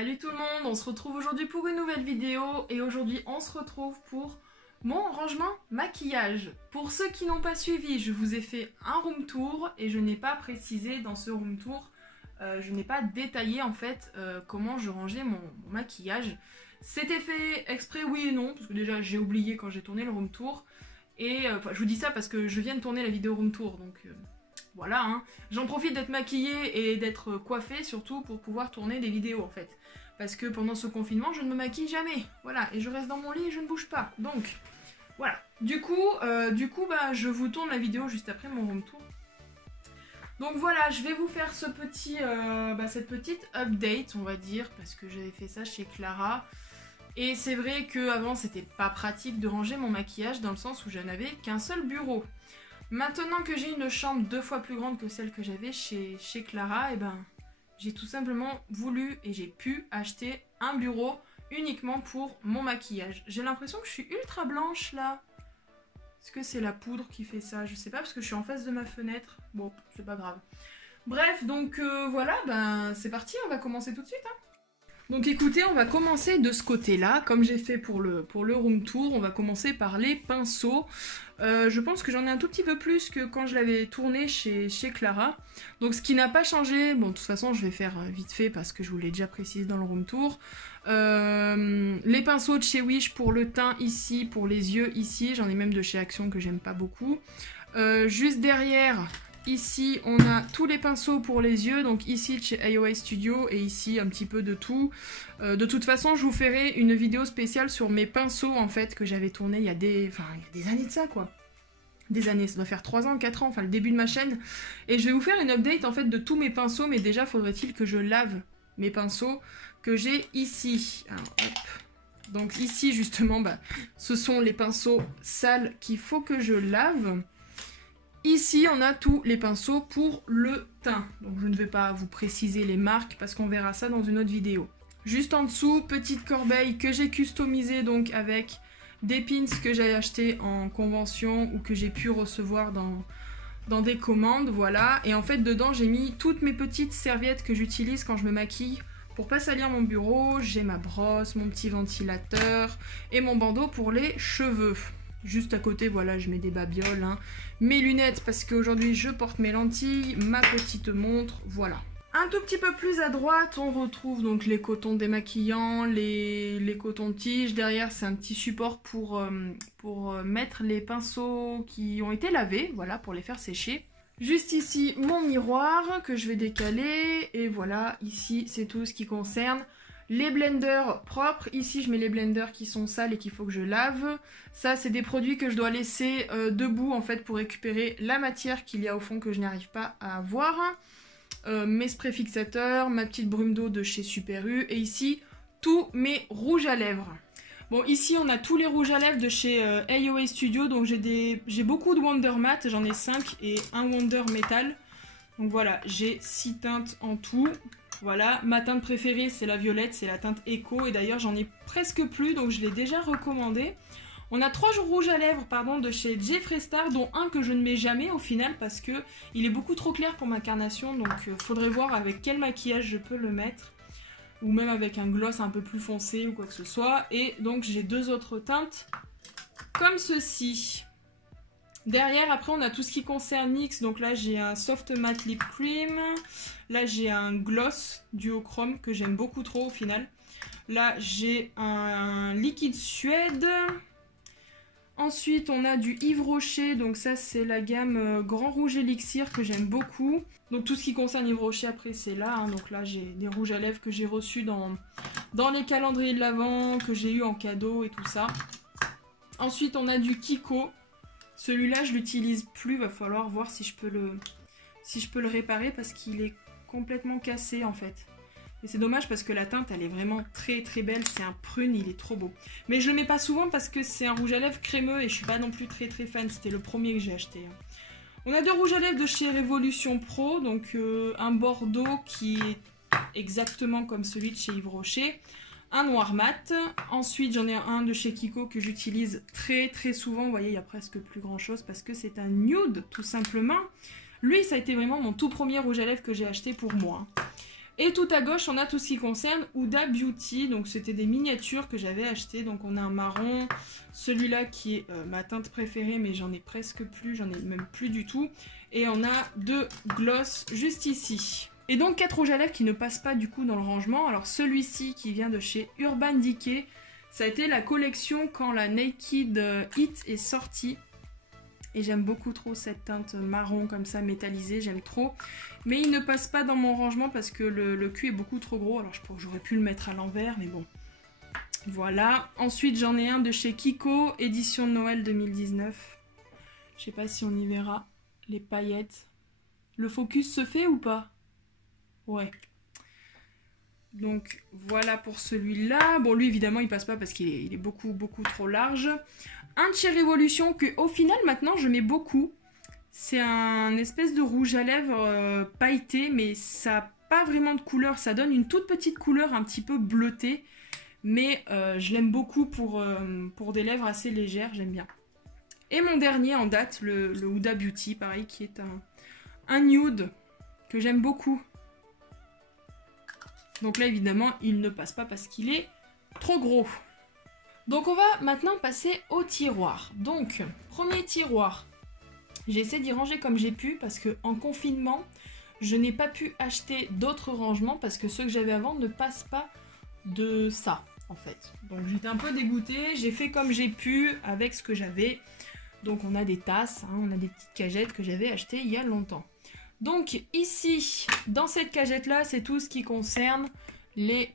Salut tout le monde, on se retrouve aujourd'hui pour une nouvelle vidéo et aujourd'hui on se retrouve pour mon rangement maquillage. Pour ceux qui n'ont pas suivi, je vous ai fait un room tour et je n'ai pas précisé dans ce room tour, je n'ai pas détaillé en fait comment je rangeais mon maquillage. C'était fait exprès oui et non, parce que déjà j'ai oublié quand j'ai tourné le room tour. Et je vous dis ça parce que je viens de tourner la vidéo room tour, donc voilà, hein. J'en profite d'être maquillée et d'être coiffée surtout pour pouvoir tourner des vidéos en fait. Parce que pendant ce confinement, je ne me maquille jamais. Voilà, et je reste dans mon lit et je ne bouge pas. Donc, voilà. Du coup, je vous tourne la vidéo juste après mon room tour. Donc voilà, je vais vous faire ce petit, cette petite update, on va dire, parce que j'avais fait ça chez Clara. Et c'est vrai qu'avant, c'était pas pratique de ranger mon maquillage dans le sens où je n'avais qu'un seul bureau. Maintenant que j'ai une chambre 2 fois plus grande que celle que j'avais chez Clara, et j'ai tout simplement voulu et j'ai pu acheter un bureau uniquement pour mon maquillage. J'ai l'impression que je suis ultra blanche là. Est-ce que c'est la poudre qui fait ça? Je sais pas parce que je suis en face de ma fenêtre. Bon, c'est pas grave. Bref, donc voilà, c'est parti, on va commencer tout de suite. Hein. Donc écoutez, on va commencer de ce côté-là, comme j'ai fait pour le room tour, on va commencer par les pinceaux. Je pense que j'en ai un tout petit peu plus que quand je l'avais tourné chez Clara. Donc ce qui n'a pas changé, bon de toute façon je vais faire vite fait parce que je vous l'ai déjà précisé dans le room tour. Les pinceaux de chez Wish pour le teint ici, pour les yeux ici, j'en ai même de chez Action que j'aime pas beaucoup. Juste derrière... Ici, on a tous les pinceaux pour les yeux, donc ici de chez AOA Studio et ici un petit peu de tout. De toute façon, je vous ferai une vidéo spéciale sur mes pinceaux en fait que j'avais tourné il y a des années de ça quoi. Des années, ça doit faire 3 ans, 4 ans, enfin le début de ma chaîne. Et je vais vous faire une update en fait de tous mes pinceaux, mais déjà faudrait-il que je lave mes pinceaux que j'ai ici. Alors, hop. Donc ici justement, ce sont les pinceaux sales qu'il faut que je lave. Ici, on a tous les pinceaux pour le teint. Donc je ne vais pas vous préciser les marques parce qu'on verra ça dans une autre vidéo. Juste en dessous, petite corbeille que j'ai customisée donc avec des pins que j'ai achetés en convention ou que j'ai pu recevoir dans des commandes, voilà. Et en fait, dedans, j'ai mis toutes mes petites serviettes que j'utilise quand je me maquille pour pas salir mon bureau. J'ai ma brosse, mon petit ventilateur et mon bandeau pour les cheveux. Juste à côté, voilà, je mets des babioles, hein. Mes lunettes parce qu'aujourd'hui je porte mes lentilles, ma petite montre, voilà. Un tout petit peu plus à droite, on retrouve donc les cotons démaquillants, les cotons-tiges. Derrière, c'est un petit support pour mettre les pinceaux qui ont été lavés, voilà, pour les faire sécher. Juste ici, mon miroir que je vais décaler. Et voilà, ici, c'est tout ce qui concerne les blenders propres. Ici, je mets les blenders qui sont sales et qu'il faut que je lave. Ça, c'est des produits que je dois laisser debout, en fait, pour récupérer la matière qu'il y a au fond que je n'arrive pas à avoir. Mes sprays fixateurs, ma petite brume d'eau de chez Super U. Et ici, tous mes rouges à lèvres. Bon, ici, on a tous les rouges à lèvres de chez AOA Studio. Donc, j'ai beaucoup de Wonder Matte. J'en ai 5 et un Wonder Metal. Donc, voilà, j'ai 6 teintes en tout. Voilà, ma teinte préférée c'est la violette, c'est la teinte Echo et d'ailleurs j'en ai presque plus donc je l'ai déjà recommandé. On a 3 rouges à lèvres de chez Jeffree Star dont un que je ne mets jamais au final parce que il est beaucoup trop clair pour ma carnation donc faudrait voir avec quel maquillage je peux le mettre ou même avec un gloss un peu plus foncé ou quoi que ce soit. Et donc j'ai 2 autres teintes comme ceci. Derrière, après, on a tout ce qui concerne NYX. Donc là, j'ai un Soft Matte Lip Cream. Là, j'ai un gloss duochrome que j'aime beaucoup trop au final. Là, j'ai un liquide Suède. Ensuite, on a du Yves Rocher. Donc ça, c'est la gamme Grand Rouge Elixir que j'aime beaucoup. Donc tout ce qui concerne Yves Rocher, après, c'est là. Hein. Donc là, j'ai des rouges à lèvres que j'ai reçus dans les calendriers de l'Avent, que j'ai eu en cadeau et tout ça. Ensuite, on a du Kiko. Celui-là, je l'utilise plus, va falloir voir si je peux le réparer parce qu'il est complètement cassé en fait. Et c'est dommage parce que la teinte, elle est vraiment très très belle, c'est un prune, il est trop beau. Mais je le mets pas souvent parce que c'est un rouge à lèvres crémeux et je suis pas non plus très très fan, c'était le premier que j'ai acheté. On a 2 rouges à lèvres de chez Révolution Pro, donc un bordeaux qui est exactement comme celui de chez Yves Rocher. Un noir mat, ensuite j'en ai un de chez Kiko que j'utilise très très souvent, vous voyez il n'y a presque plus grand chose parce que c'est un nude tout simplement. Lui ça a été vraiment mon tout premier rouge à lèvres que j'ai acheté pour moi. Et tout à gauche, on a tout ce qui concerne Huda Beauty. Donc c'était des miniatures que j'avais achetées. Donc on a un marron, celui-là qui est ma teinte préférée, mais j'en ai presque plus, j'en ai même plus du tout. Et on a 2 gloss juste ici. Et donc 4 rouges à lèvres qui ne passent pas du coup dans le rangement. Alors celui-ci qui vient de chez Urban Decay, ça a été la collection quand la Naked Hit est sortie. Et j'aime beaucoup trop cette teinte marron comme ça métallisée, j'aime trop. Mais il ne passe pas dans mon rangement parce que le cul est beaucoup trop gros. Alors j'aurais pu le mettre à l'envers, mais bon. Voilà. Ensuite j'en ai un de chez Kiko, édition de Noël 2019. Je sais pas si on y verra les paillettes. Le focus se fait ou pas? Ouais. Donc voilà pour celui-là. Bon lui évidemment il passe pas parce qu'il est beaucoup trop large. Un de chez Révolution que au final maintenant je mets beaucoup. C'est un espèce de rouge à lèvres pailleté, mais ça n'a pas vraiment de couleur. Ça donne une toute petite couleur un petit peu bleutée. Mais je l'aime beaucoup pour des lèvres assez légères, j'aime bien. Et mon dernier en date, le Huda Beauty, pareil, qui est un nude que j'aime beaucoup. Donc là évidemment il ne passe pas parce qu'il est trop gros. Donc on va maintenant passer au tiroir. Donc, premier tiroir. J'essaie d'y ranger comme j'ai pu parce que en confinement, je n'ai pas pu acheter d'autres rangements parce que ceux que j'avais avant ne passent pas de ça, en fait. Donc j'étais un peu dégoûtée, j'ai fait comme j'ai pu avec ce que j'avais. Donc on a des tasses, hein, on a des petites cagettes que j'avais achetées il y a longtemps. Donc ici, dans cette cagette-là, c'est tout ce qui concerne les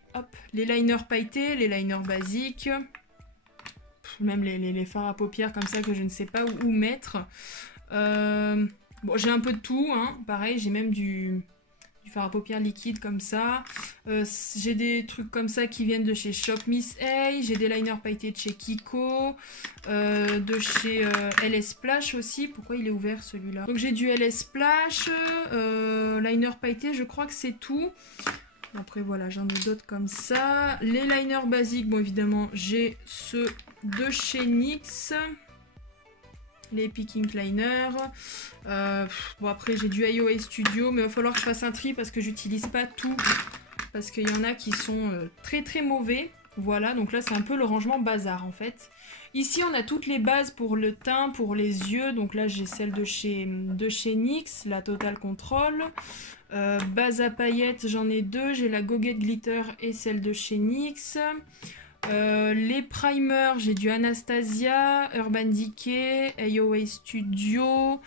liners pailletés, les liners basiques. Même les fards à paupières comme ça que je ne sais pas où mettre. Bon, j'ai un peu de tout, hein. Pareil, j'ai même du fard à paupières liquide comme ça. J'ai des trucs comme ça qui viennent de chez Shop Miss A. J'ai des liners pailletés de chez Kiko. De chez LS Splash aussi. Pourquoi il est ouvert celui-là? Donc j'ai du LS Splash. Liner pailleté, je crois que c'est tout. Après voilà, j'en ai d'autres comme ça. Les liners basiques, bon évidemment, j'ai ceux de chez NYX. Les Picking Liners. Bon après j'ai du AOA Studio, mais il va falloir que je fasse un tri parce que j'utilise pas tout. Parce qu'il y en a qui sont très mauvais. Voilà, donc là c'est un peu le rangement bazar en fait. Ici on a toutes les bases pour le teint, pour les yeux. Donc là j'ai celle de chez NYX, la Total Control. Base à paillettes, j'en ai 2. J'ai la Goguette Glitter et celle de chez NYX. Les primers, j'ai du Anastasia, Urban Decay, AOA Studio,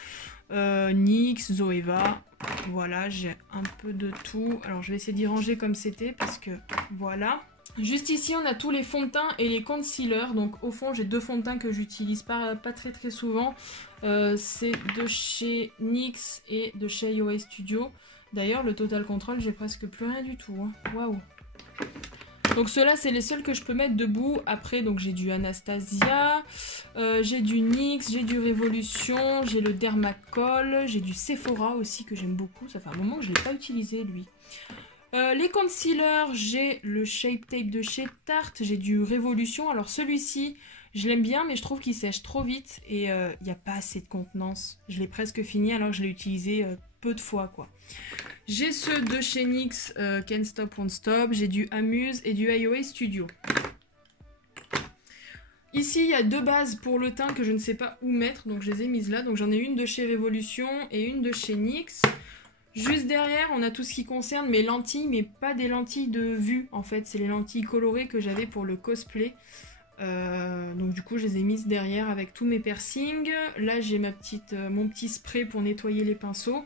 NYX, Zoeva. Voilà, j'ai un peu de tout. Alors je vais essayer d'y ranger comme c'était parce que voilà. Juste ici, on a tous les fonds de teint et les concealers. Donc au fond, j'ai 2 fonds de teint que j'utilise pas très souvent. C'est de chez NYX et de chez AOA Studio. D'ailleurs, le Total Control, j'ai presque plus rien du tout. Hein. Waouh! Donc ceux-là, c'est les seuls que je peux mettre debout. Après, donc j'ai du Anastasia, j'ai du NYX, j'ai du Révolution, j'ai le Dermacol, j'ai du Sephora aussi que j'aime beaucoup. Ça fait un moment que je ne l'ai pas utilisé, lui. Les concealers, j'ai le Shape Tape de chez Tarte, j'ai du Révolution. Alors celui-ci, je l'aime bien, mais je trouve qu'il sèche trop vite et il n'y a pas assez de contenance. Je l'ai presque fini alors que je l'ai utilisé peu de fois, quoi. J'ai ceux de chez NYX, Can't Stop, Won't Stop. J'ai du Amuse et du AOA Studio. Ici, il y a 2 bases pour le teint que je ne sais pas où mettre. Donc, je les ai mises là. Donc, j'en ai une de chez Révolution et une de chez NYX. Juste derrière, on a tout ce qui concerne mes lentilles, mais pas des lentilles de vue. En fait, c'est les lentilles colorées que j'avais pour le cosplay. Donc du coup je les ai mises derrière avec tous mes piercings. Là j'ai mon petit spray pour nettoyer les pinceaux.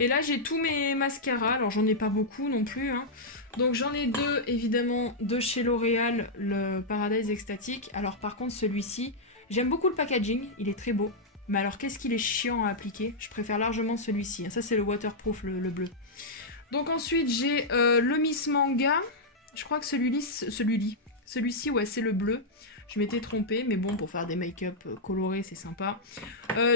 Et là j'ai tous mes mascaras. Alors j'en ai pas beaucoup non plus, hein. Donc j'en ai 2 évidemment de chez L'Oréal, le Paradise Extatique. Alors par contre celui-ci, j'aime beaucoup le packaging, il est très beau. Mais alors qu'est-ce qu'il est chiant à appliquer. Je préfère largement celui-ci. Ça c'est le waterproof, le bleu. Donc ensuite j'ai le Miss Manga. Je crois que celui-ci ouais c'est le bleu. Je m'étais trompée, mais bon, pour faire des make-up colorés, c'est sympa.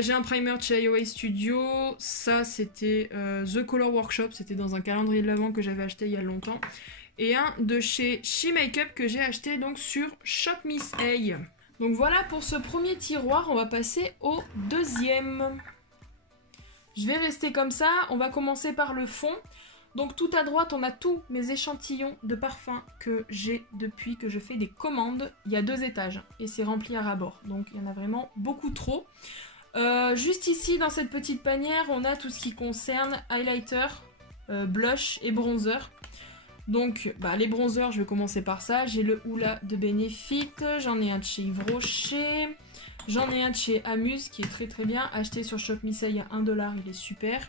J'ai un primer de chez AOA Studio. Ça, c'était The Color Workshop. C'était dans un calendrier de l'Avent que j'avais acheté il y a longtemps. Et un de chez She Makeup que j'ai acheté donc sur Shop Miss A. Donc voilà pour ce premier tiroir. On va passer au deuxième. Je vais rester comme ça. On va commencer par le fond. Donc tout à droite, on a tous mes échantillons de parfums que j'ai depuis que je fais des commandes. Il y a 2 étages et c'est rempli à ras-bord. Donc il y en a vraiment beaucoup trop. Juste ici, dans cette petite panière, on a tout ce qui concerne highlighter, blush et bronzer. Donc les bronzers, je vais commencer par ça. J'ai le Hoola de Benefit, j'en ai un de chez Yves Rocher. J'en ai un de chez Amuse qui est très très bien. Acheté sur Shop Miss A, il y a 1 $, il est super.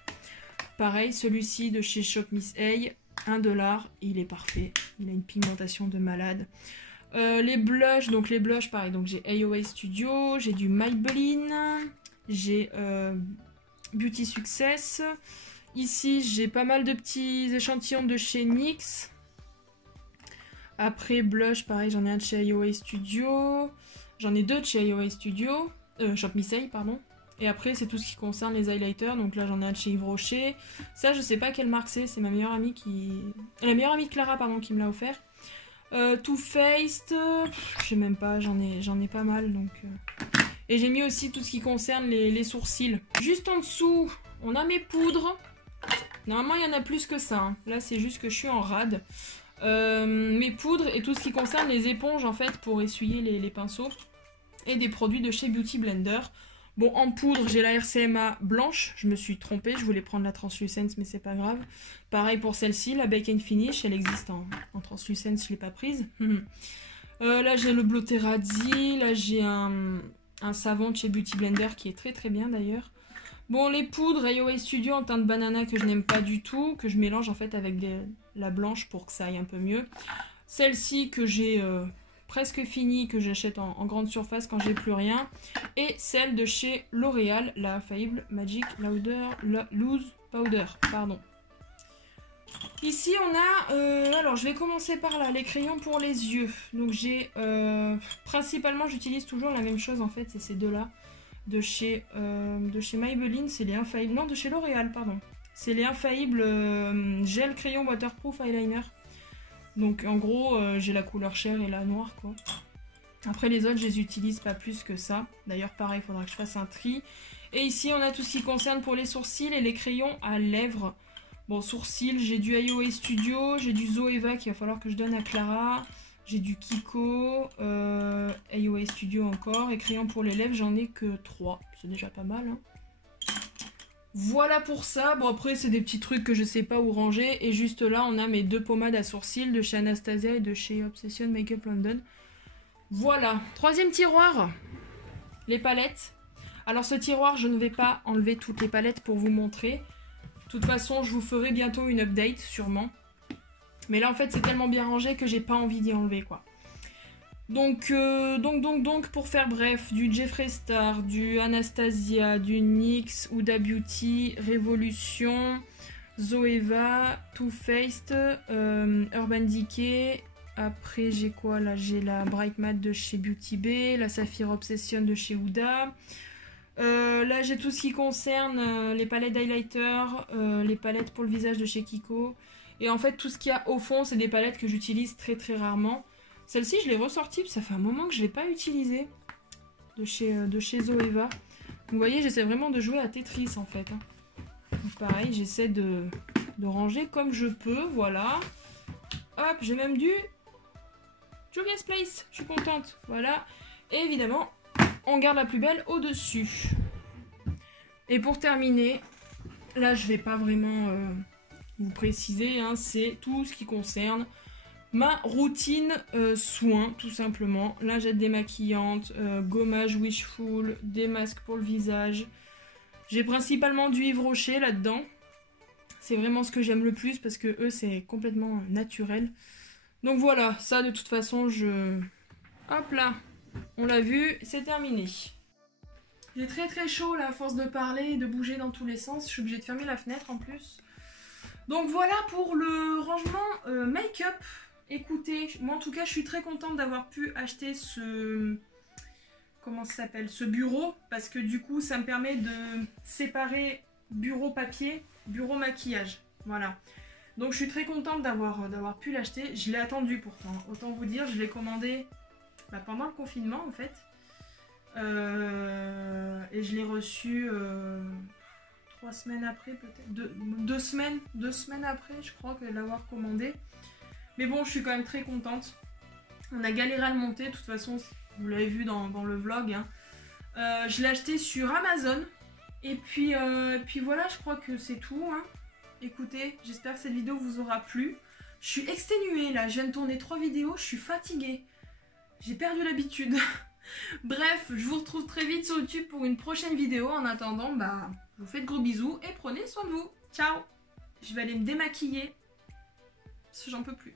Pareil, celui-ci de chez Shop Miss A, 1 $, il est parfait. Il a une pigmentation de malade. Les blushs, donc les blushs, pareil. Donc j'ai AOA Studio, j'ai du Maybelline, j'ai Beauty Success. Ici, j'ai pas mal de petits échantillons de chez NYX. Après, blush, pareil, j'en ai un de chez AOA Studio. J'en ai 2 de chez AOA Studio. Shop Miss A, pardon. Et après, c'est tout ce qui concerne les highlighters. Donc là, j'en ai un de chez Yves Rocher. Ça, je sais pas quelle marque c'est ma meilleure amie qui... La meilleure amie de Clara, pardon, qui me l'a offert. Too Faced, je sais même pas, j'en ai pas mal. Donc, Et j'ai mis aussi tout ce qui concerne les sourcils. Juste en dessous, on a mes poudres. Normalement, il y en a plus que ça. Hein. Là, c'est juste que je suis en rade. Mes poudres et tout ce qui concerne les éponges, en fait, pour essuyer les pinceaux. Et des produits de chez Beauty Blender. Bon, en poudre, j'ai la RCMA blanche. Je me suis trompée, je voulais prendre la Translucence, mais c'est pas grave. Pareil pour celle-ci, la Bake and Finish. Elle existe en Translucence, je l'ai pas prise. Là, j'ai le Blotterazzi. Là, j'ai un savon de chez Beauty Blender qui est très très bien d'ailleurs. Bon, les poudres AOA Studio en teinte banana que je n'aime pas du tout. Que je mélange en fait avec la blanche pour que ça aille un peu mieux. Celle-ci que j'ai... presque fini, que j'achète en grande surface quand j'ai plus rien. Et celle de chez L'Oréal, la Infaillible Magic Loose Powder. Pardon. Ici on a, alors je vais commencer par là, les crayons pour les yeux. Donc j'ai, principalement j'utilise toujours la même chose en fait, c'est ces deux-là. De chez Maybelline, c'est les Infaillibles, non de chez L'Oréal, pardon. C'est les Infaillibles gel crayon waterproof eyeliner. Donc en gros, j'ai la couleur chair et la noire quoi. Après les autres, je les utilise pas plus que ça. D'ailleurs pareil, il faudra que je fasse un tri. Et ici, on a tout ce qui concerne pour les sourcils et les crayons à lèvres. Bon, sourcils, j'ai du AOA Studio, j'ai du Zoeva qu'il va falloir que je donne à Clara. J'ai du Kiko, AOA Studio encore. Et crayons pour les lèvres, j'en ai que 3. C'est déjà pas mal, hein. Voilà pour ça. Bon après c'est des petits trucs que je sais pas où ranger. Et juste là on a mes 2 pommades à sourcils de chez Anastasia et de chez Obsession Makeup London. Voilà. Troisième tiroir. Les palettes. Alors ce tiroir je ne vais pas enlever toutes les palettes pour vous montrer. De toute façon je vous ferai bientôt une update sûrement. Mais là en fait c'est tellement bien rangé que j'ai pas envie d'y enlever quoi. Donc pour faire bref, du Jeffree Star, du Anastasia, du NYX, Huda Beauty, Révolution, Zoeva, Too Faced, Urban Decay. Après j'ai quoi là? J'ai la Bright Matte de chez Beauty Bay, la Sapphire Obsession de chez Huda. Là j'ai tout ce qui concerne les palettes d'highlighter, les palettes pour le visage de chez Kiko. Et en fait tout ce qu'il y a au fond c'est des palettes que j'utilise très très rarement. Celle-ci, je l'ai ressortie, ça fait un moment que je ne l'ai pas utilisée, de chez Zoeva. Vous voyez, j'essaie vraiment de jouer à Tetris, en fait. Hein. Donc pareil, j'essaie de ranger comme je peux, voilà. Hop, j'ai même du Juvia's Place, je suis contente, voilà. Et évidemment, on garde la plus belle au-dessus. Et pour terminer, là, je ne vais pas vraiment vous préciser, hein, c'est tout ce qui concerne... ma routine soins, tout simplement. Lingette démaquillante, gommage Wishful, des masques pour le visage. J'ai principalement du Yves Rocher là-dedans. C'est vraiment ce que j'aime le plus parce que eux, c'est complètement naturel. Donc voilà, ça de toute façon, hop là, on l'a vu, c'est terminé. J'ai très très chaud là, à force de parler et de bouger dans tous les sens. Je suis obligée de fermer la fenêtre en plus. Donc voilà pour le rangement make-up. Écoutez, moi en tout cas je suis très contente d'avoir pu acheter ce... comment ça s'appelle? Ce bureau, parce que du coup ça me permet de séparer bureau papier, bureau maquillage. Voilà. Donc je suis très contente d'avoir pu l'acheter. Je l'ai attendu pourtant. Autant vous dire, je l'ai commandé pendant le confinement en fait. Et je l'ai reçu 3 semaines après peut-être, 2 semaines après je crois que l'avoir commandé. Mais bon, je suis quand même très contente. On a galéré à le monter, de toute façon vous l'avez vu dans le vlog, hein. Je l'ai acheté sur Amazon. Et puis voilà, je crois que c'est tout, hein. Écoutez, j'espère que cette vidéo vous aura plu. Je suis exténuée là, je viens de tourner 3 vidéos, je suis fatiguée. J'ai perdu l'habitude. Bref, je vous retrouve très vite sur YouTube pour une prochaine vidéo. En attendant, bah, je vous fais de gros bisous et prenez soin de vous. Ciao! Je vais aller me démaquiller, parce que j'en peux plus.